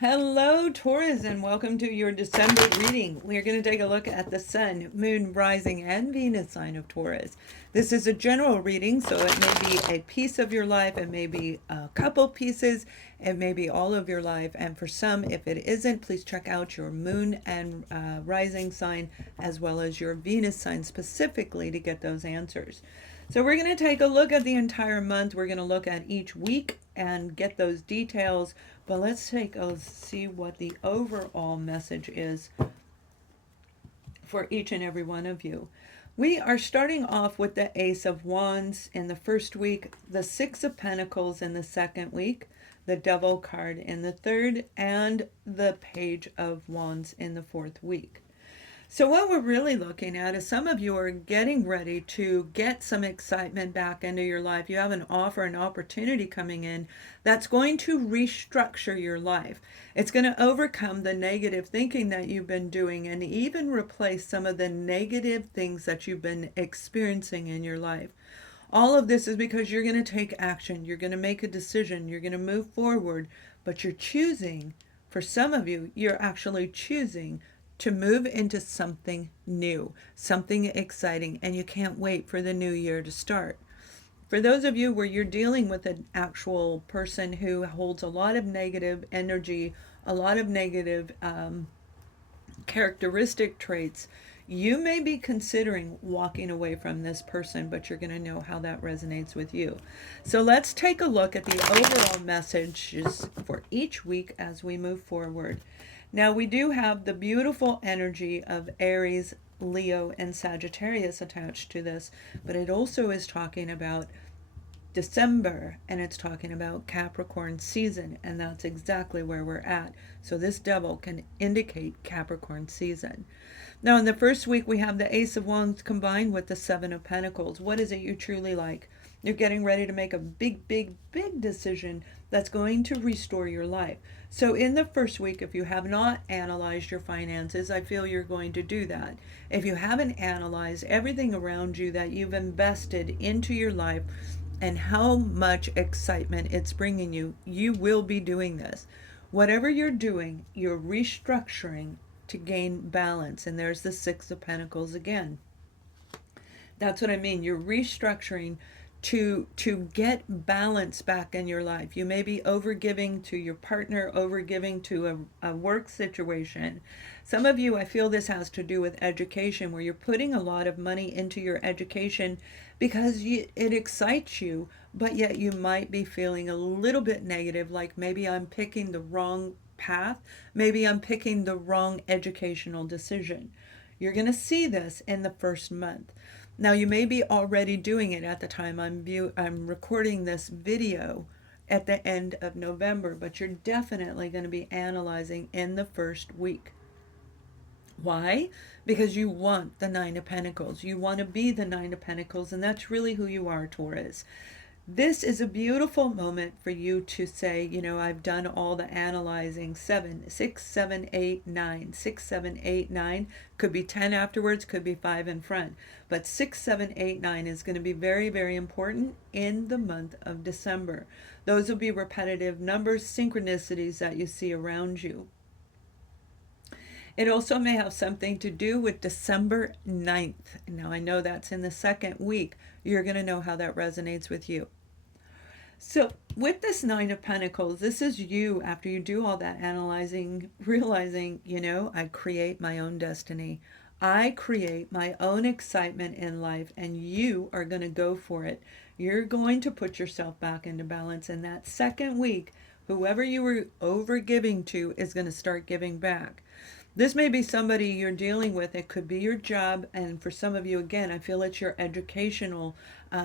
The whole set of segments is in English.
Hello, Taurus, and welcome to your December reading. We're going to take a look at the Sun, Moon, Rising, and Venus sign of Taurus. This is a general reading, so it may be a piece of your life, it may be a couple pieces, it may be all of your life. And for some, if it isn't, please check out your Moon and Rising sign as well as your Venus sign specifically to get those answers. So we're going to take a look at the entire month. We're going to look at each week and get those details. But let's see what the overall message is for each and every one of you. We are starting off with the Ace of Wands in the first week, the Six of Pentacles in the second week, the Devil card in the third, and the Page of Wands in the fourth week. So what we're really looking at is some of you are getting ready to get some excitement back into your life. You have an offer, an opportunity coming in that's going to restructure your life. It's going to overcome the negative thinking that you've been doing and even replace some of the negative things that you've been experiencing in your life. All of this is because you're going to take action. You're going to make a decision. You're going to move forward, but you're choosing, for some of you, you're actually choosing to move into something new, something exciting, and you can't wait for the new year to start. For those of you where you're dealing with an actual person who holds a lot of negative energy, a lot of negative characteristic traits, you may be considering walking away from this person, but you're going to know how that resonates with you. So let's take a look at the overall messages for each week as we move forward. Now, we do have the beautiful energy of Aries, Leo, and Sagittarius attached to this, but it also is talking about December, and it's talking about Capricorn season, and that's exactly where we're at. So this devil can indicate Capricorn season. Now, in the first week, we have the Ace of Wands combined with the Seven of Pentacles. What is it you truly like? You're getting ready to make a big decision that's going to restore your life. So in the first week, if you have not analyzed your finances, I feel you're going to do that. If you haven't analyzed everything around you that you've invested into your life and how much excitement it's bringing you, you will be doing this. Whatever you're doing, you're restructuring to gain balance. And there's the Six of Pentacles again. That's what I mean. You're restructuring to get balance back in your life. You may be overgiving to your partner, overgiving to a work situation. Some of you, I feel this has to do with education, where you're putting a lot of money into your education because it excites you, but yet you might be feeling a little bit negative, like maybe I'm picking the wrong path, maybe I'm picking the wrong educational decision. You're going to see this in the first month. Now, you may be already doing it at the time I'm recording this video at the end of November, but you're definitely going to be analyzing in the first week. Why? Because you want the Nine of Pentacles. You want to be the Nine of Pentacles, and that's really who you are, Taurus. This is a beautiful moment for you to say, you know, I've done all the analyzing. 7, 6, 7, 8, 9. 6, 7, 8, 9. Could be 10 afterwards, could be 5 in front. But 6, 7, 8, 9 is going to be very important in the month of December. Those will be repetitive numbers, synchronicities that you see around you. It also may have something to do with December 9th. Now, I know that's in the second week. You're going to know how that resonates with you. So with this Nine of Pentacles, this is you after you do all that analyzing, realizing, you know, I create my own destiny. I create my own excitement in life, and you are going to go for it. You're going to put yourself back into balance. And that second week, whoever you were over giving to is going to start giving back. This may be somebody you're dealing with. It could be your job. And for some of you, again, I feel it's your educational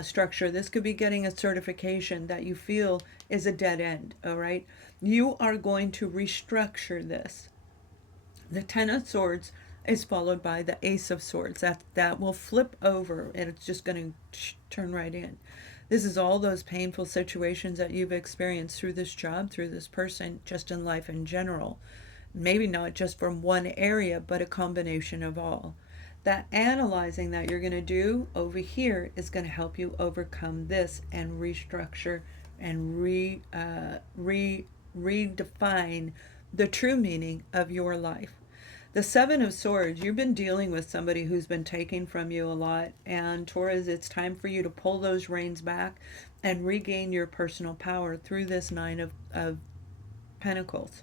structure. This could be getting a certification that you feel is a dead end. All right. You are going to restructure this. The Ten of Swords is followed by the Ace of Swords. That will flip over and it's just going to turn right in. This is all those painful situations that you've experienced through this job, through this person, just in life in general. Maybe not just from one area, but a combination of all. That analyzing that you're going to do over here is going to help you overcome this and restructure and redefine the true meaning of your life. The Seven of Swords, you've been dealing with somebody who's been taking from you a lot. And Taurus, it's time for you to pull those reins back and regain your personal power through this Nine of Pentacles.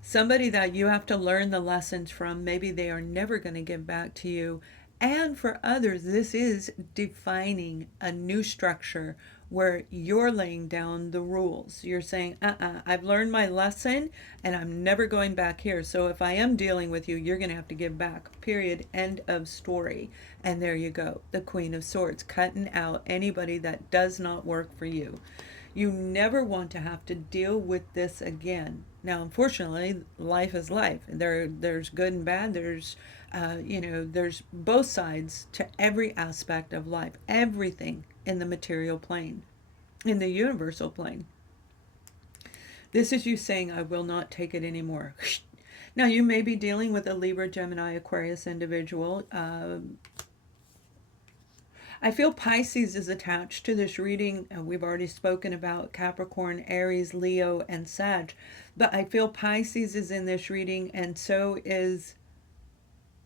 Somebody that you have to learn the lessons from. Maybe they are never going to give back to you. And for others, this is defining a new structure where you're laying down the rules. You're saying, I've learned my lesson and I'm never going back here. So if I am dealing with you, you're going to have to give back. Period. End of story. And there you go. The Queen of Swords, cutting out anybody that does not work for you. You never want to have to deal with this again. Now, unfortunately, life is life. There's good and bad. There's there's both sides to every aspect of life. Everything in the material plane, in the universal plane. This is you saying, I will not take it anymore. Now, you may be dealing with a Libra, Gemini, Aquarius individual. I feel Pisces is attached to this reading. We've already spoken about Capricorn, Aries, Leo, and Sag. But I feel Pisces is in this reading, and so is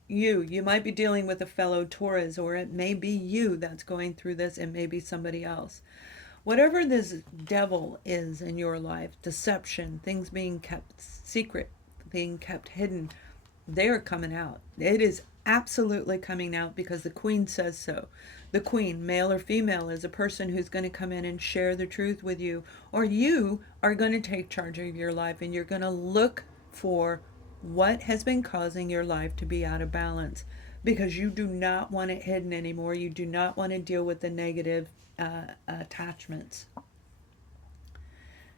you. You might be dealing with a fellow Taurus, or it may be you that's going through this. It may be somebody else. Whatever this devil is in your life, deception, things being kept secret, being kept hidden, they are coming out. It is absolutely coming out because the Queen says so. The Queen, male or female, is a person who's going to come in and share the truth with you, or you are going to take charge of your life and you're going to look for what has been causing your life to be out of balance, because you do not want it hidden anymore. You do not want to deal with the negative attachments.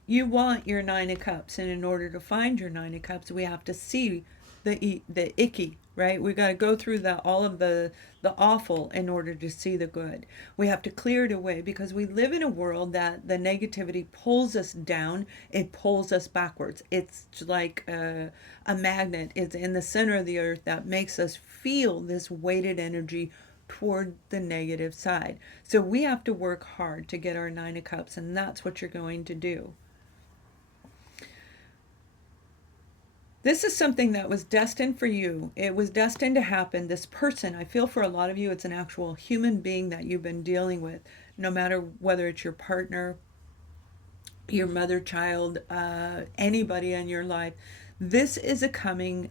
You want your Nine of Cups, and in order to find your Nine of Cups, we have to see the icky, right? We got to go through all of the awful in order to see the good. We have to clear it away because we live in a world that the negativity pulls us down. It pulls us backwards. It's like a magnet. It's in the center of the earth that makes us feel this weighted energy toward the negative side. So we have to work hard to get our Nine of Cups, and that's what you're going to do. This is something that was destined for you. It was destined to happen. This person, I feel for a lot of you, it's an actual human being that you've been dealing with, no matter whether it's your partner, your mother, child, anybody in your life. This is a coming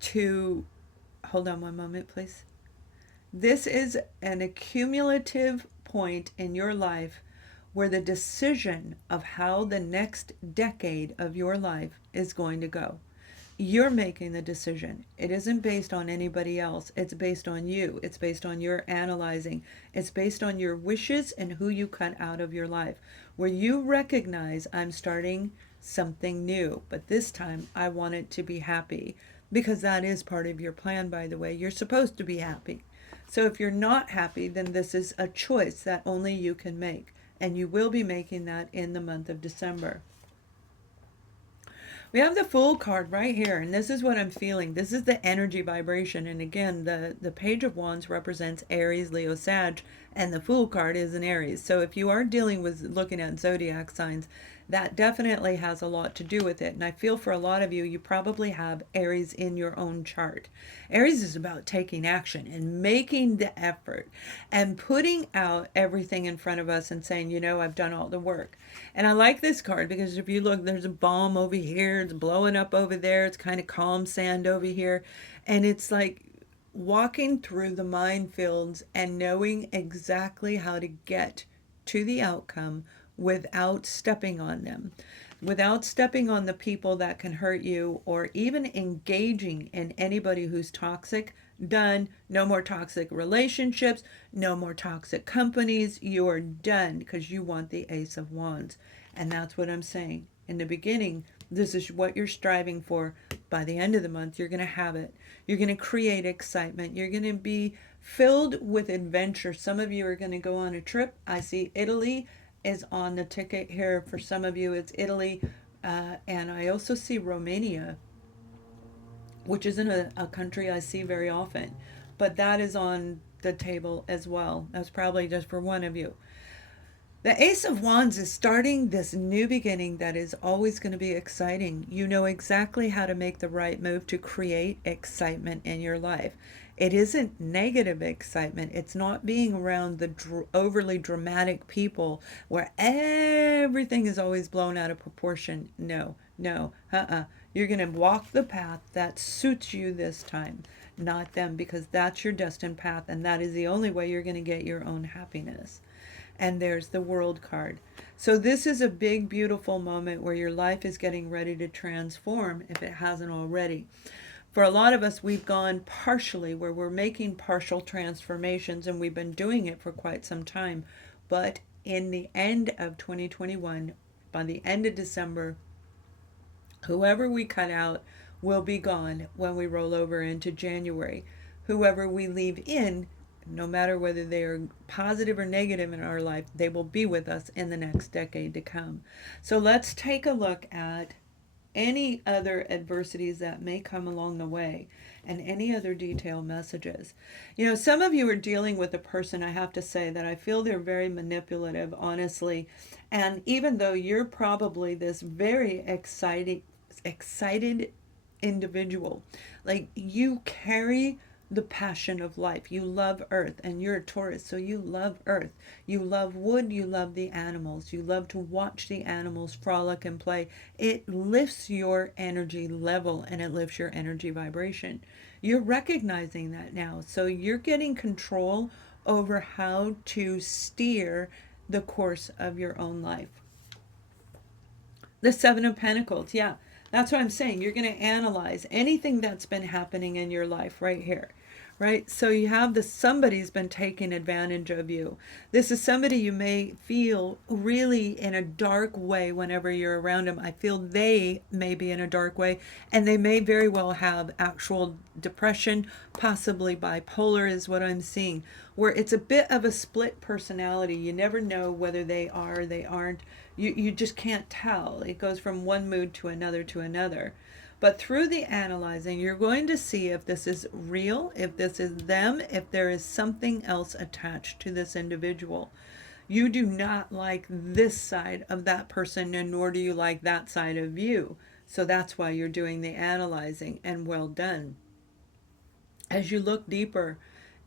to, hold on one moment, please. This is an accumulative point in your life where the decision of how the next decade of your life is going to go. You're making the decision. It isn't based on anybody else. It's based on you. It's based on your analyzing. It's based on your wishes and who you cut out of your life, where you recognize, I'm starting something new, but this time I want it to be happy, because that is part of your plan, by the way. You're supposed to be happy. So if you're not happy, then this is a choice that only you can make. And you will be making that in the month of December. We have the Fool card right here, and this is what I'm feeling. This is the energy vibration. And again, the Page of Wands represents Aries, Leo, Sag, and the Fool card is an Aries. So if you are dealing with looking at zodiac signs, that definitely has a lot to do with it. And I feel for a lot of you, you probably have Aries in your own chart. Aries is about taking action and making the effort and putting out everything in front of us and saying, you know, I've done all the work. And I like this card because if you look, there's a bomb over here, it's blowing up over there, it's kind of calm sand over here. And it's like walking through the minefields and knowing exactly how to get to the outcome without stepping on them, without stepping on the people that can hurt you, or even engaging in anybody who's toxic. Done. No more toxic relationships, no more toxic companies. You are done, because you want the Ace of Wands. And that's what I'm saying. In the beginning, this is what you're striving for. By the end of the month, you're going to have it. You're going to create excitement. You're going to be filled with adventure. Some of you are going to go on a trip. I see Italy is on the ticket here. For some of you, it's Italy. And I also see Romania, which isn't a country I see very often. But that is on the table as well. That's probably just for one of you. The Ace of Wands is starting this new beginning that is always going to be exciting. You know exactly how to make the right move to create excitement in your life. It isn't negative excitement. It's not being around the overly dramatic people where everything is always blown out of proportion. No, no, You're going to walk the path that suits you this time, not them, because that's your destined path, and that is the only way you're going to get your own happiness. And there's the World card. So this is a big, beautiful moment where your life is getting ready to transform if it hasn't already. For a lot of us, we've gone partially, where we're making partial transformations, and we've been doing it for quite some time. But in the end of 2021, by the end of December, whoever we cut out will be gone when we roll over into January. Whoever we leave in, no matter whether they are positive or negative in our life, they will be with us in the next decade to come. So let's take a look at any other adversities that may come along the way and any other detailed messages. You know, some of you are dealing with a person, I have to say, that I feel they're very manipulative, honestly. And even though you're probably this very excited individual, like you carry the passion of life. You love earth, and you're a Taurus, so you love earth. You love wood, you love the animals. You love to watch the animals frolic and play. It lifts your energy level and it lifts your energy vibration. You're recognizing that now. So you're getting control over how to steer the course of your own life. The Seven of Pentacles, yeah. That's what I'm saying. You're going to analyze anything that's been happening in your life right here. Right? So you have this, somebody's been taking advantage of you. This is somebody you may feel really in a dark way whenever you're around them. I feel they may be in a dark way, and they may very well have actual depression, possibly bipolar is what I'm seeing, where it's a bit of a split personality. You never know whether they are or they aren't. You just can't tell. It goes from one mood to another to another. But through the analyzing, you're going to see if this is real, if this is them, if there is something else attached to this individual. You do not like this side of that person, and nor do you like that side of you. So that's why you're doing the analyzing, and well done. As you look deeper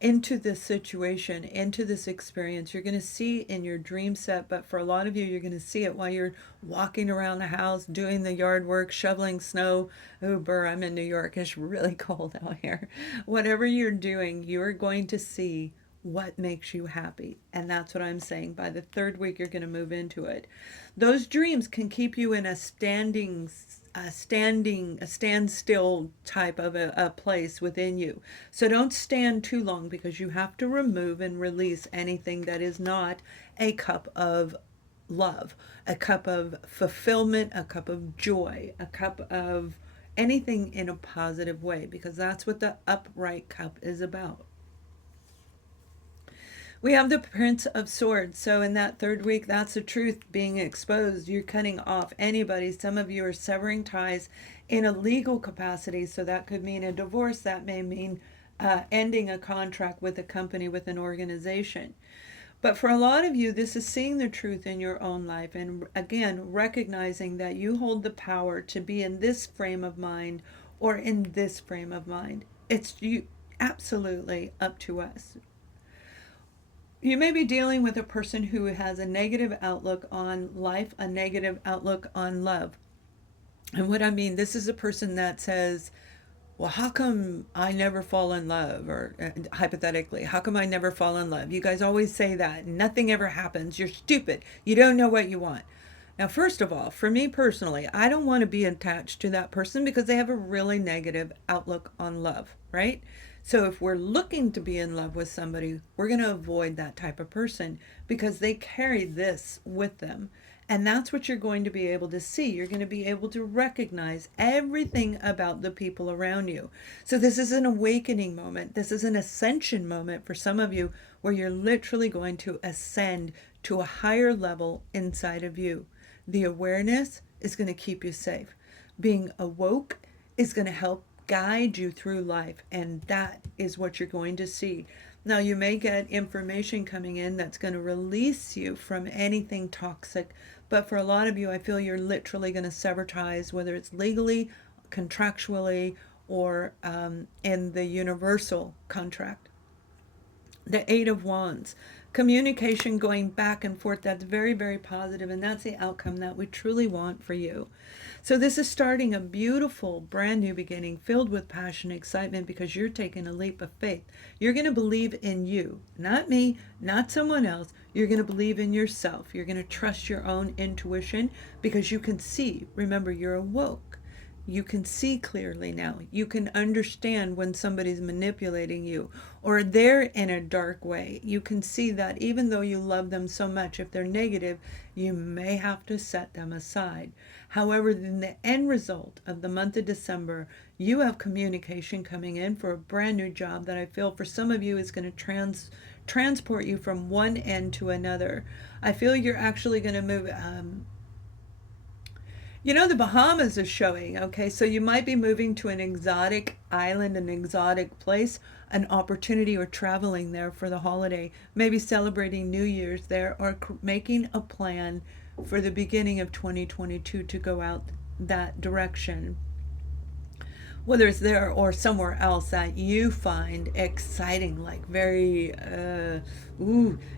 into this situation, into this experience, you're going to see in your dream set, but for a lot of you, you're going to see it while you're walking around the house, doing the yard work, shoveling snow. Oh, burr, I'm in New York. It's really cold out here. Whatever you're doing, you're going to see what makes you happy. And that's what I'm saying. By the third week, you're going to move into it. Those dreams can keep you in a standstill type of a place within you. So don't stand too long, because you have to remove and release anything that is not a cup of love, a cup of fulfillment, a cup of joy, a cup of anything in a positive way, because that's what the upright cup is about. We have the Prince of Swords. So in that third week, that's the truth being exposed. You're cutting off anybody. Some of you are severing ties in a legal capacity. So that could mean a divorce. That may mean ending a contract with a company, with an organization. But for a lot of you, this is seeing the truth in your own life. And again, recognizing that you hold the power to be in this frame of mind or in this frame of mind. It's you, absolutely up to us. You may be dealing with a person who has a negative outlook on life, a negative outlook on love. And what I mean, this is a person that says, well, how come I never fall in love? Or hypothetically, how come I never fall in love? You guys always say that. Nothing ever happens. You're stupid. You don't know what you want. Now, first of all, for me personally, I don't want to be attached to that person because they have a really negative outlook on love, right? So if we're looking to be in love with somebody, we're going to avoid that type of person because they carry this with them. And that's what you're going to be able to see. You're going to be able to recognize everything about the people around you. So this is an awakening moment. This is an ascension moment for some of you, where you're literally going to ascend to a higher level inside of you. The awareness is going to keep you safe. Being awoke is going to help guide you through life, and that is what you're going to see. Now, you may get information coming in that's going to release you from anything toxic, but for a lot of you, I feel you're literally going to sever ties, whether it's legally, contractually, or in the universal contract. The Eight of Wands. Communication going back and forth, that's very, very positive, and that's the outcome that we truly want for you. So this is starting a beautiful, brand new beginning filled with passion, excitement, because you're taking a leap of faith. You're going to believe in you, not me, not someone else. You're going to believe in yourself. You're going to trust your own intuition because you can see. Remember, you're awoke. You can see clearly now. You can understand when somebody's manipulating you or they're in a dark way. You can see that even though you love them so much, if they're negative, you may have to set them aside. However, in the end result of the month of December, you have communication coming in for a brand new job that I feel for some of you is going to transport you from one end to another. I feel you're actually going to move. The Bahamas is showing, okay? So you might be moving to an exotic island, an exotic place, an opportunity, or traveling there for the holiday, maybe celebrating New Year's there, or making a plan for the beginning of 2022 to go out that direction. Whether it's there or somewhere else that you find exciting, like very,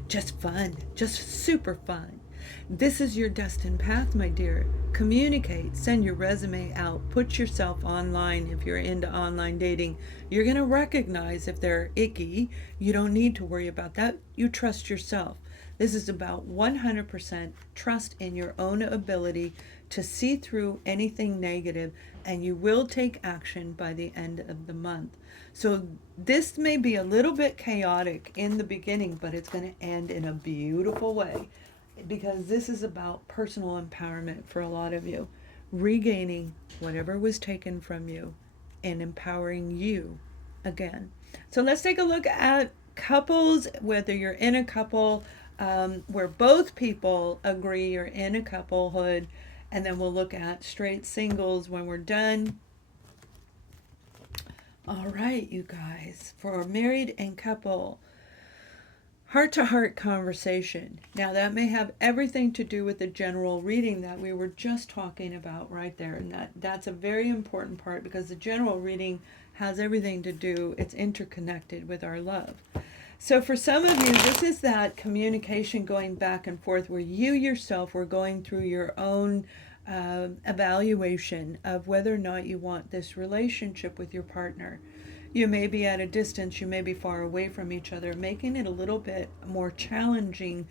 just fun, just super fun. This is your destined path, my dear. Communicate, send your resume out, put yourself online if you're into online dating. You're going to recognize if they're icky. You don't need to worry about that. You trust yourself. This is about 100% trust in your own ability to see through anything negative, and you will take action by the end of the month. So this may be a little bit chaotic in the beginning, but it's going to end in a beautiful way, because this is about personal empowerment for a lot of you, regaining whatever was taken from you and empowering you again. So let's take a look at couples, whether you're in a couple where both people agree you're in a couplehood, and then we'll look at straight singles when we're done. All right, you guys, for married and couple, heart-to-heart conversation. Now, that may have everything to do with the general reading that we were just talking about right there. And that's a very important part, because the general reading has everything to do, it's interconnected with our love. So for some of you, this is that communication going back and forth where you yourself were going through your own evaluation of whether or not you want this relationship with your partner. You may be at a distance, you may be far away from each other, making it a little bit more challenging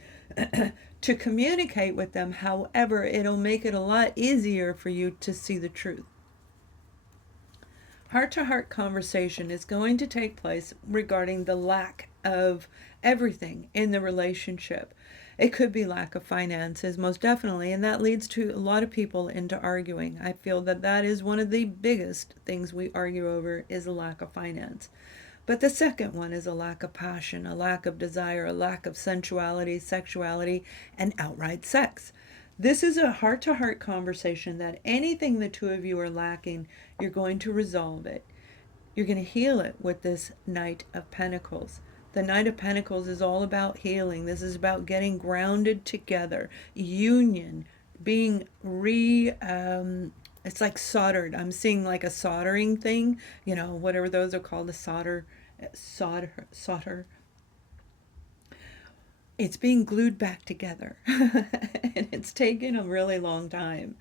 to communicate with them. However, it'll make it a lot easier for you to see the truth. Heart-to-heart conversation is going to take place regarding the lack of everything in the relationship. It could be lack of finances, most definitely, and that leads to a lot of people into arguing. I feel that that is one of the biggest things we argue over, is a lack of finance. But the second one is a lack of passion, a lack of desire, a lack of sensuality, sexuality, and outright sex. This is a heart-to-heart conversation that anything the two of you are lacking, you're going to resolve it. You're going to heal it with this Knight of Pentacles. The Knight of Pentacles is all about healing. This is about getting grounded together, union, being it's like soldered. I'm seeing like a soldering thing, whatever those are called, the solder. It's being glued back together, and it's taken a really long time.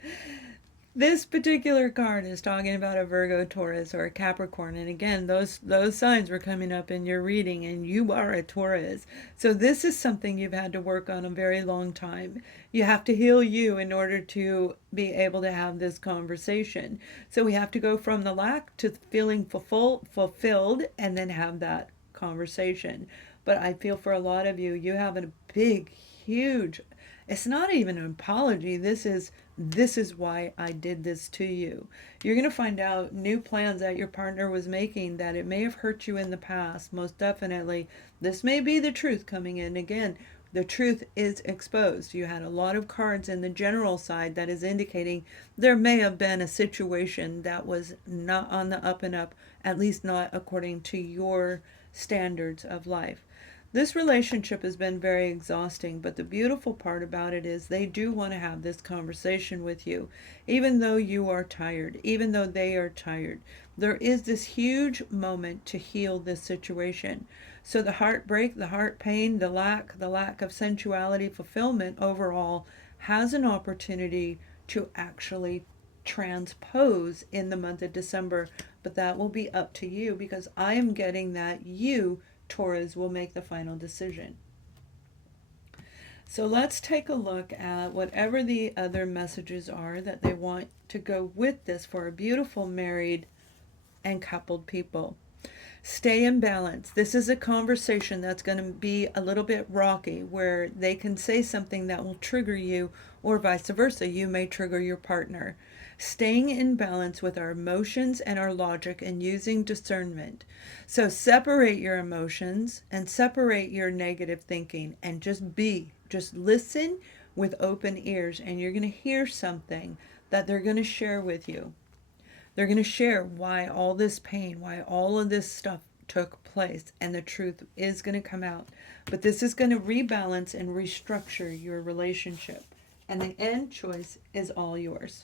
This particular card is talking about a Virgo, Taurus, or a Capricorn. And again, those signs were coming up in your reading, and you are a Taurus. So this is something you've had to work on a very long time. You have to heal you in order to be able to have this conversation. So we have to go from the lack to feeling fulfilled, and then have that conversation. But I feel for a lot of you, you have a big, huge, it's not even an apology. This is why I did this to you. You're going to find out new plans that your partner was making, that it may have hurt you in the past. Most definitely. This may be the truth coming in. Again, the truth is exposed. You had a lot of cards in the general side that is indicating there may have been a situation that was not on the up and up, at least not according to your standards of life. This relationship has been very exhausting, but the beautiful part about it is they do want to have this conversation with you, even though you are tired, even though they are tired. There is this huge moment to heal this situation. So the heartbreak, the heart pain, the lack of sensuality, fulfillment overall has an opportunity to actually transpose in the month of December, but that will be up to you, because I am getting that you, Taurus, will make the final decision. So let's take a look at whatever the other messages are that they want to go with this for a beautiful married and coupled people. Stay in balance. This is a conversation that's going to be a little bit rocky, where they can say something that will trigger you, or vice versa. You may trigger your partner. Staying in balance with our emotions and our logic, and using discernment. So separate your emotions and separate your negative thinking, and just listen with open ears, and you're going to hear something that they're going to share with you. They're going to share why all this pain, why all of this stuff took place, and the truth is going to come out. But this is going to rebalance and restructure your relationship, and the end choice is all yours.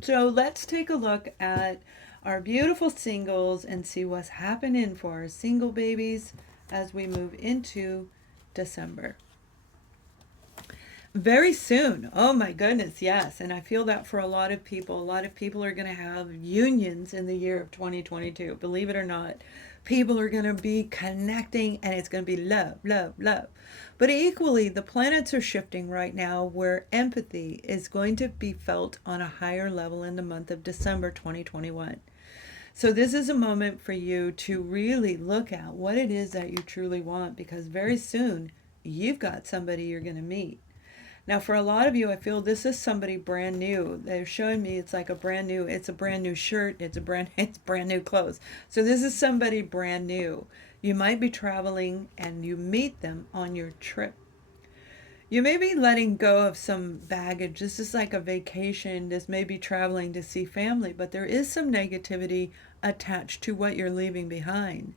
So let's take a look at our beautiful singles and see what's happening for our single babies as we move into December. Very soon. Oh my goodness, yes. And I feel that for a lot of people. A lot of people are going to have unions in the year of 2022. Believe it or not. People are going to be connecting, and it's going to be love, love, love. But equally, the planets are shifting right now, where empathy is going to be felt on a higher level in the month of December 2021. So this is a moment for you to really look at what it is that you truly want, because very soon you've got somebody you're going to meet. Now, for a lot of you, I feel this is somebody brand new. They're showing me it's like it's a brand new shirt, it's brand new clothes. So this is somebody brand new. You might be traveling and you meet them on your trip. You may be letting go of some baggage. This is like a vacation. This may be traveling to see family, but there is some negativity attached to what you're leaving behind.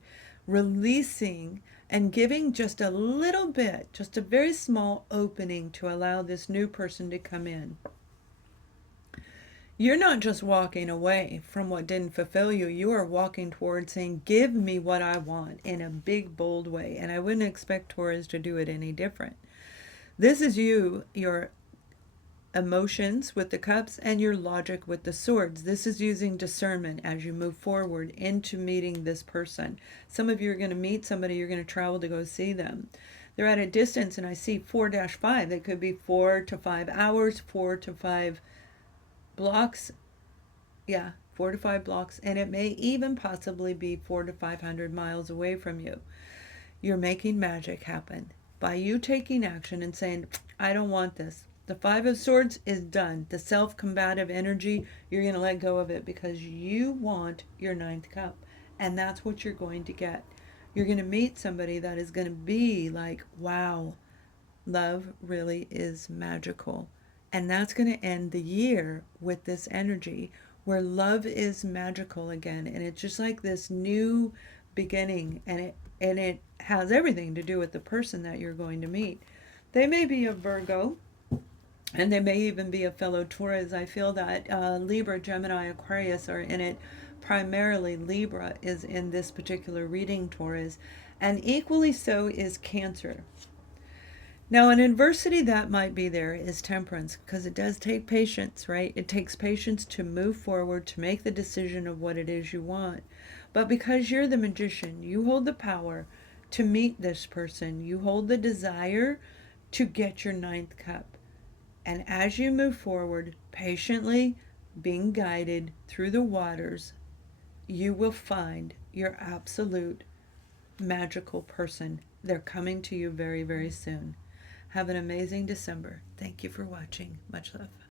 Releasing and giving just a little bit, just a very small opening to allow this new person to come in. You're not just walking away from what didn't fulfill you. You are walking towards saying, give me what I want, in a big, bold way. And I wouldn't expect Taurus to do it any different. This is you, your emotions with the cups and your logic with the swords. This is using discernment as you move forward into meeting this person. Some of you are going to meet somebody, you're going to travel to go see them. They're at a distance, and I see 4-5. They could be 4 to 5 hours, 4 to 5 blocks. Yeah, 4 to 5 blocks. And it may even possibly be 400 to 500 miles away from you. You're making magic happen by you taking action and saying, I don't want this. The 5 of Swords is done. The self-combative energy, you're going to let go of it, because you want your 9th cup. And that's what you're going to get. You're going to meet somebody that is going to be like, wow, love really is magical. And that's going to end the year with this energy where love is magical again. And it's just like this new beginning. And it has everything to do with the person that you're going to meet. They may be a Virgo, and they may even be a fellow Taurus. I feel that Libra, Gemini, Aquarius are in it. Primarily Libra is in this particular reading, Taurus. And equally so is Cancer. Now, an adversity that might be there is Temperance, because it does take patience, right? It takes patience to move forward, to make the decision of what it is you want. But because you're the Magician, you hold the power to meet this person. You hold the desire to get your 9th cup. And as you move forward, patiently being guided through the waters, you will find your absolute magical person. They're coming to you very, very soon. Have an amazing December. Thank you for watching. Much love.